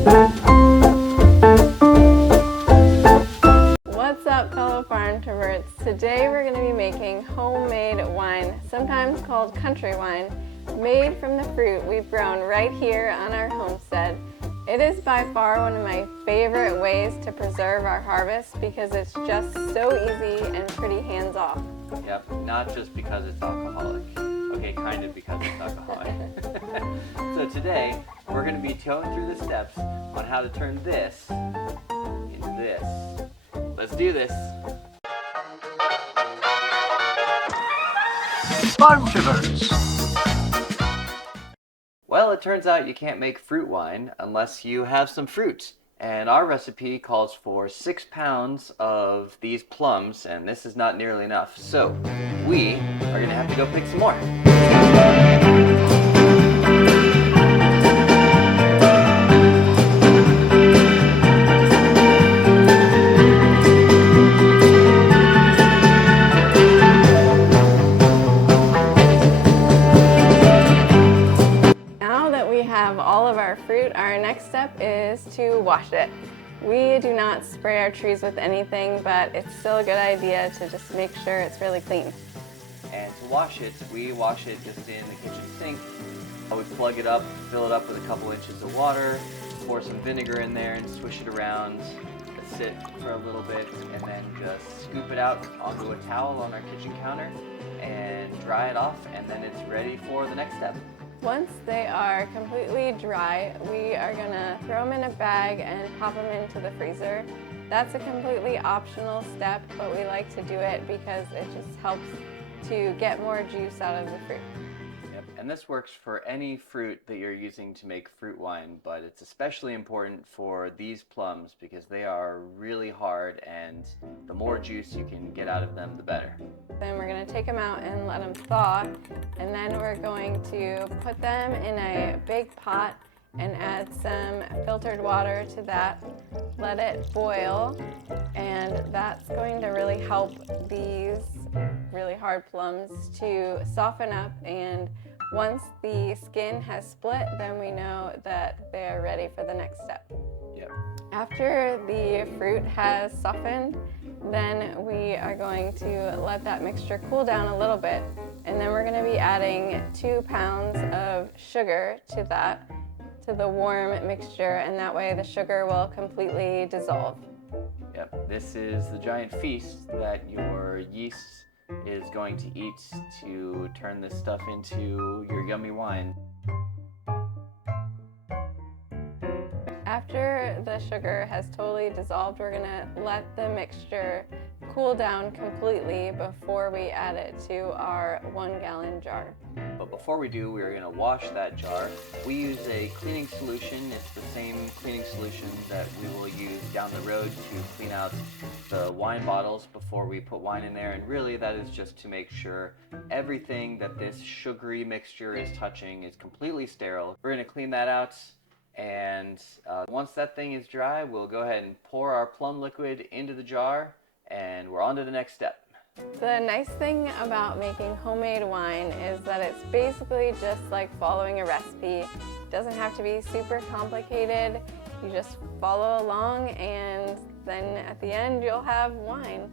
What's up, fellow farm introverts? Today we're going to be making homemade wine, sometimes called country wine, made from the fruit we've grown right here on our homestead. It is by far one of my favorite ways to preserve our harvest because it's just so easy and pretty hands-off. Yep, not just because it's alcoholic. Okay, kind of because it's alcoholic. So today, we're going to be going through the steps on how to turn this into this. Let's do this. Farmivores. Well, it turns out you can't make fruit wine unless you have some fruit. And our recipe calls for 6 pounds of these plums, and this is not nearly enough. So we are going to have to go pick some more. Fruit, our next step is to wash it. We do not spray our trees with anything, but it's still a good idea to just make sure it's really clean. And to wash it, we wash it just in the kitchen sink. We plug it up, fill it up with a couple inches of water, pour some vinegar in there and swish it around, let it sit for a little bit, and then just scoop it out onto a towel on our kitchen counter and dry it off, and then it's ready for the next step. Once they are completely dry, we are going to throw them in a bag and pop them into the freezer. That's a completely optional step, but we like to do it because it just helps to get more juice out of the fruit. Yep, and this works for any fruit that you're using to make fruit wine, but it's especially important for these plums because they are really hard, and the more juice you can get out of them, the better. Then we're going to take them out and let them thaw, and then we're going to put them in a big pot and add some filtered water to that. Let it boil, and that's going to really help these really hard plums to soften up, and once the skin has split, then we know that they are ready for the next step. Yep. After the fruit has softened, then we are going to let that mixture cool down a little bit, and then we're going to be adding 2 pounds of sugar to that, to the warm mixture, and that way the sugar will completely dissolve. Yep, this is the giant feast that your yeast is going to eat to turn this stuff into your yummy wine. After the sugar has totally dissolved, we're going to let the mixture cool down completely before we add it to our 1-gallon jar. But before we do, we're going to wash that jar. We use a cleaning solution. It's the same cleaning solution that we will use down the road to clean out the wine bottles before we put wine in there, and really that is just to make sure everything that this sugary mixture is touching is completely sterile. We're going to clean that out. And once that thing is dry, we'll go ahead and pour our plum liquid into the jar, and we're on to the next step. The nice thing about making homemade wine is that it's basically just like following a recipe. It doesn't have to be super complicated. You just follow along, and then at the end you'll have wine.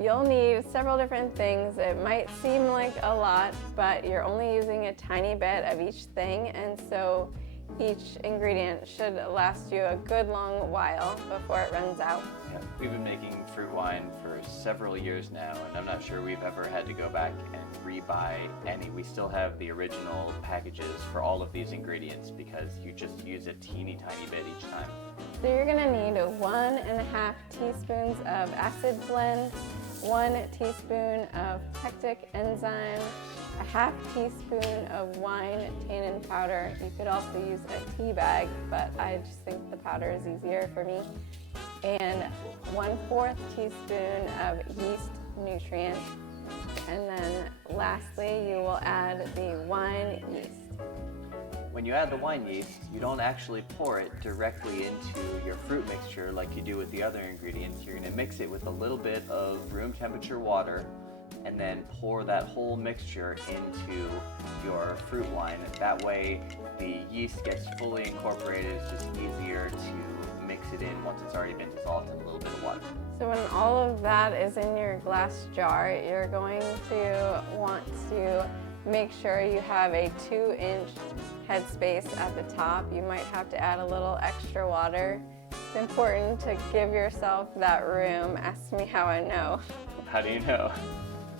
You'll need several different things. It might seem like a lot, but you're only using a tiny bit of each thing, and so each ingredient should last you a good long while before it runs out. Yeah, we've been making fruit wine for several years now, and I'm not sure we've ever had to go back and re-buy any. We still have the original packages for all of these ingredients because you just use a teeny tiny bit each time. So you're going to need 1.5 teaspoons of acid blend, 1 teaspoon of pectic enzyme, a 1/2 teaspoon of wine tannin powder. You could also use a tea bag, but I just think the powder is easier for me. And 1/4 teaspoon of yeast nutrient. And then lastly, you will add the wine yeast. When you add the wine yeast, you don't actually pour it directly into your fruit mixture like you do with the other ingredients. You're going to mix it with a little bit of room temperature water and then pour that whole mixture into your fruit wine. That way the yeast gets fully incorporated. It's just easier to mix it in once it's already been dissolved in a little bit of water. So when all of that is in your glass jar, you're going to want to make sure you have a 2-inch headspace at the top. You might have to add a little extra water. It's important to give yourself that room. Ask me how I know. How do you know?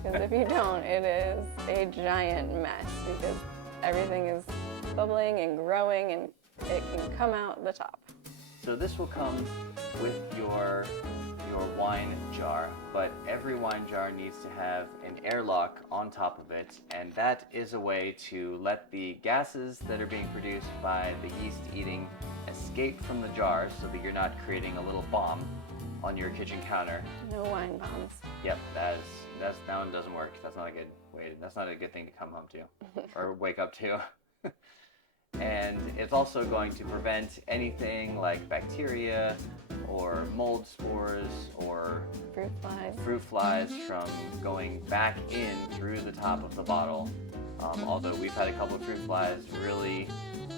Because if you don't, it is a giant mess because everything is bubbling and growing and it can come out the top. So this will come with your wine jar, but every wine jar needs to have an airlock on top of it, and that is a way to let the gases that are being produced by the yeast eating escape from the jar so that you're not creating a little bomb on your kitchen counter. No wine bombs. Yep, that one doesn't work. That's not a good way. That's not a good thing to come home to or wake up to. And it's also going to prevent anything like bacteria or mold spores or fruit flies from going back in through the top of the bottle. Although we've had a couple of fruit flies really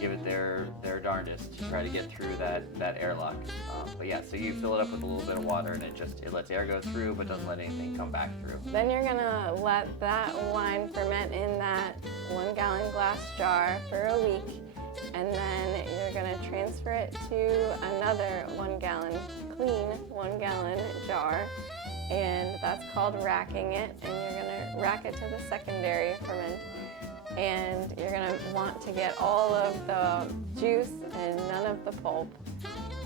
give it their darndest to try to get through that airlock. But yeah, so you fill it up with a little bit of water and it lets air go through but doesn't let anything come back through. Then you're gonna let that wine ferment in that 1-gallon glass jar for a week, and then you're gonna transfer it to another 1-gallon, clean 1-gallon jar, and that's called racking it, and you're gonna rack it to the secondary ferment. And you're gonna want to get all of the juice and none of the pulp.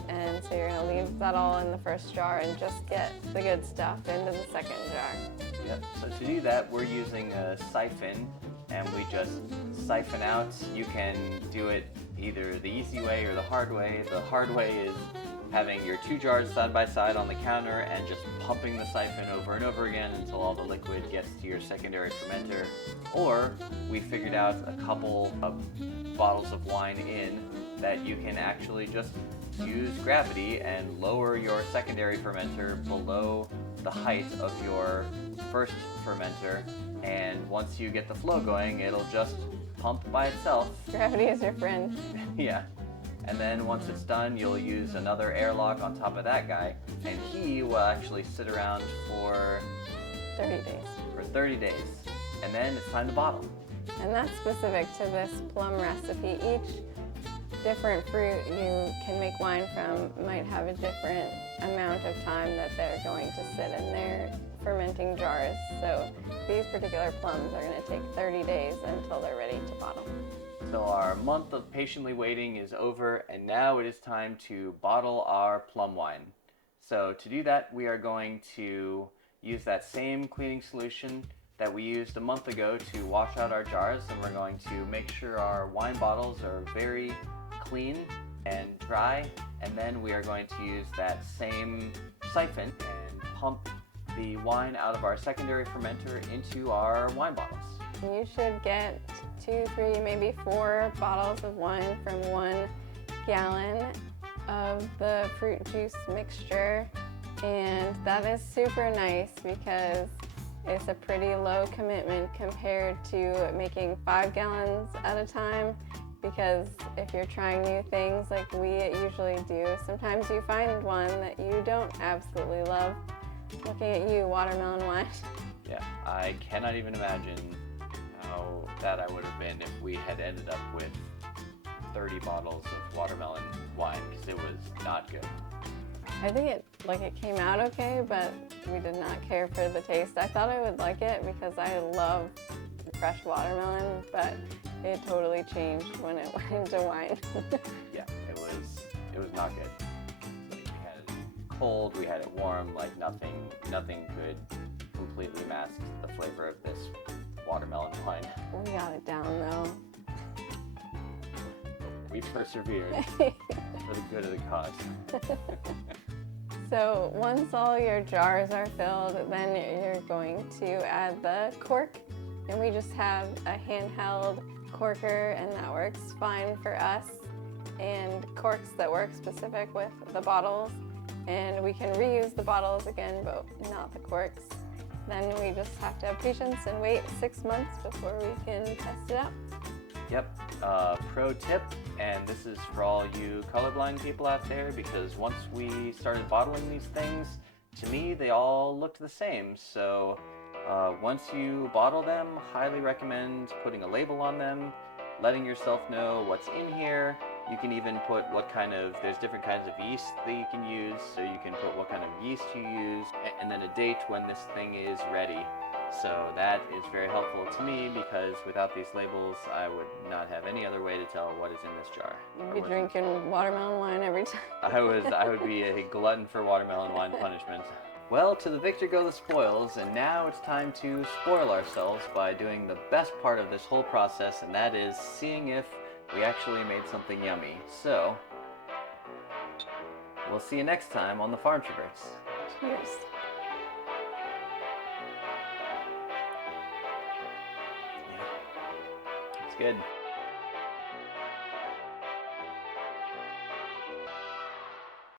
And so you're gonna leave that all in the first jar and just get the good stuff into the second jar. Yep, so to do that, we're using a siphon, and we just siphon out. You can do it either the easy way or the hard way. The hard way is having your 2 jars side by side on the counter and just pumping the siphon over and over again until all the liquid gets to your secondary fermenter. Or we figured out a couple of bottles of wine in that you can actually just use gravity and lower your secondary fermenter below the height of your first fermenter, and once you get the flow going, it'll just pump by itself. Gravity is your friend. Yeah. And then once it's done, you'll use another airlock on top of that guy, and he will actually sit around for 30 days. For 30 days. And then it's time to bottle. And that's specific to this plum recipe. Each different fruit you can make wine from might have a different amount of time that they're going to sit in their fermenting jars. So these particular plums are going to take 30 days until they're ready to bottle. So our month of patiently waiting is over, and now it is time to bottle our plum wine. So to do that, we are going to use that same cleaning solution that we used a month ago to wash out our jars, and we're going to make sure our wine bottles are very clean and dry, and then we are going to use that same siphon and pump the wine out of our secondary fermenter into our wine bottles. You should get 2, 3, maybe 4 bottles of wine from 1 gallon of the fruit juice mixture, and that is super nice because it's a pretty low commitment compared to making 5 gallons at a time, because if you're trying new things like we usually do, sometimes you find one that you don't absolutely love. Looking at you, watermelon wine. Yeah, I cannot even imagine how bad I would have been if we had ended up with 30 bottles of watermelon wine, because it was not good. I think it came out okay, but we did not care for the taste. I thought I would like it because I love fresh watermelon, but it totally changed when it went into wine. Yeah, it was not good. We had it cold, we had it warm, like nothing could completely mask the flavor of this watermelon wine. We got it down though. We persevered for the good of the cause. So once all your jars are filled, then you're going to add the cork, and we just have a handheld corker, and that works fine for us, and corks that work specific with the bottles, and we can reuse the bottles again, but not the corks. then we just have to have patience and wait 6 months before we can test it out. Yep, pro tip, and this is for all you colorblind people out there, because once we started bottling these things, to me they all looked the same. So once you bottle them, highly recommend putting a label on them, letting yourself know what's in here. You can even put there's different kinds of yeast that you can use, so you can put what kind of yeast you use, and then a date when this thing is ready. So that is very helpful to me, because without these labels, I would not have any other way to tell what is in this jar. You'd be drinking watermelon wine every time. I would be a glutton for watermelon wine punishment. Well, to the victor go the spoils, and now it's time to spoil ourselves by doing the best part of this whole process, and that is seeing if we actually made something yummy. So, we'll see you next time on the Farm Troopers. Cheers. It's good.